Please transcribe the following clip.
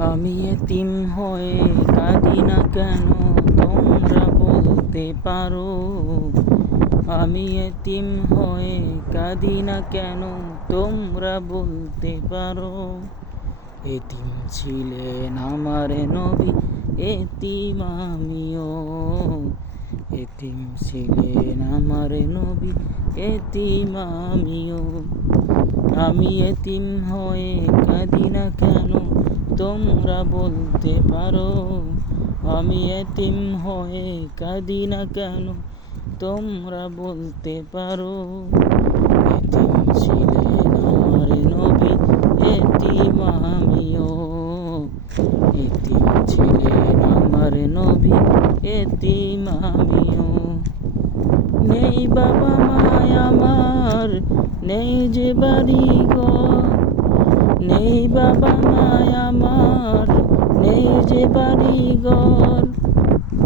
আমি এতিম হয়ে কাঁদি না কেন, তোমরা বলতে পারো? আমি এতিম হয়ে কাঁদি না কেন, তোমরা বলতে পারো? এতিম ছিলেন আমার নবী, এতিম আমিও। এতিম ছিলেন আমার নবী, এতিম আমিও। আমি এতিম হয়ে কাঁদি না কেন, তোমরা বলতে পারো? আমি এতিম হয়ে কাঁদি না কেন, তোমরা বলতে পারো? এতিম ছিলেন আমার নবী, এতিম আমিও। এতিম ছিলেন আমার নবী, এতিম আমিও। নেই বাবা মায় আমার, নেই যে বাড়ি ঘর। নেই বাবা মায় আমার, নেই যে বাড়ি ঘর।